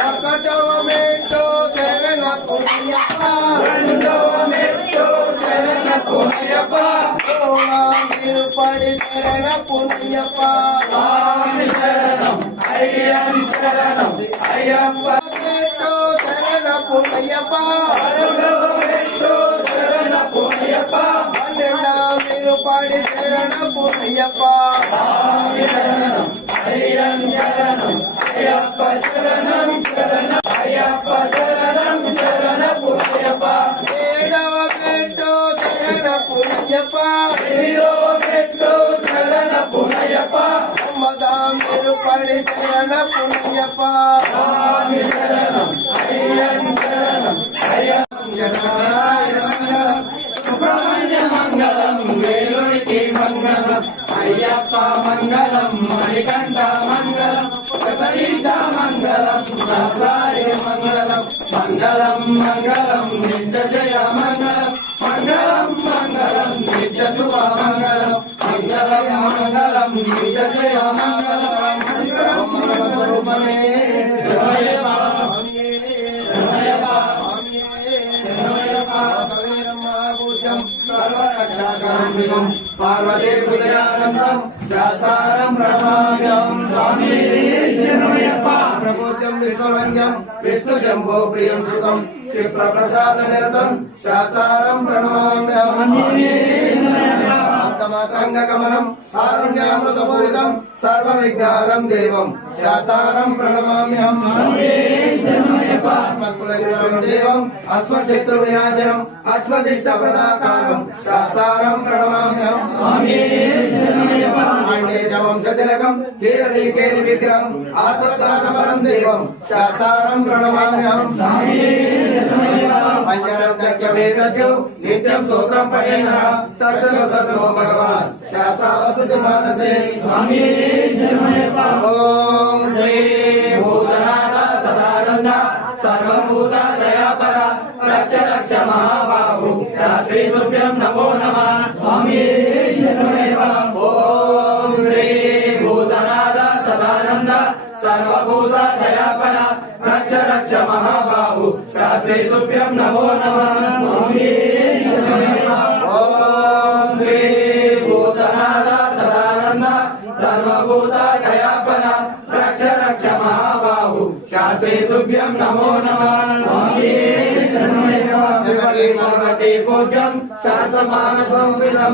ఒకటవ మెట్టు శరణపు అయ్యప్ప నిరుపడి శరణపు అయ్యప్ప మెట్టు శరణపు అయ్యప్ప నిరుపడి శరణపు అయ్యప్ప ఏడవ మెట్టు శరణపు అయ్యప్ప మదాం నిరుపడి శరణపు అయ్యప్ప మంగళం వేలుడికి మంగళం అయ్యప్ప మంగళం మణికంఠ మంగళం శబరీశ మంగళం నవరాయ మంగళం మంగళం మంగళం నిత్య జయ మంగళం మంగళం మంగళం నిత్య శుభ మంగళం మంగళం మంగళం నిత్య జయ మంగళం మంగళం పార్వతీ హృదయానందం శాసారం ప్రణమామ్యం స్వామి ప్రబోధ్యం విశ్వవంద్యం విష్ణు శంభో ప్రియం సుతం క్షిప్ర ప్రసాద నిరతం శాసారం ప్రణమామ్యం ఆత్మకంగమనం కారుణ్యామృతపూరితం సర్వ విజ్ఞానం దేవం శాసారం ప్రణమామ్యం ఆత్మకులం దేవం అస్మశత్రు వినాశనం అస్మదిష్ట ప్రదాతారం శాసారం ప్రణమామ్యం వంశతిలకం కేరళీకేరి విగ్రహం ఆత్మకారణపరం దేవం శాసారం ప్రణమామ్యం పంచరత్నక్యమేతద్యో నిత్యం సూత్రం పఠేన తస్సర్వసత్తో భగవాన్ శాసావసతి మానసే ఓం శ్రీ భూతనాథ సదానంద సర్వభూత దయాపర రక్ష రక్ష మహాబాహు శ్రీ సుభ్యం నమో నమః స్వామి ఓం శ్రీ భూతనాథ సదానంద సర్వభూత దయాపర రక్ష రక్ష మహాబాహు శ్రీ సుభ్యం నమో నమః స్వామి ఓం శ్రీ భూతనాథ సదానంద సర్వభూత దయాపర రక్ష రక్ష మహాబాహు శ్రీ సుభ్యం నమో నమః స్వామి పార్వతీ పూజ్యం శాంతమాన సంస్కృతం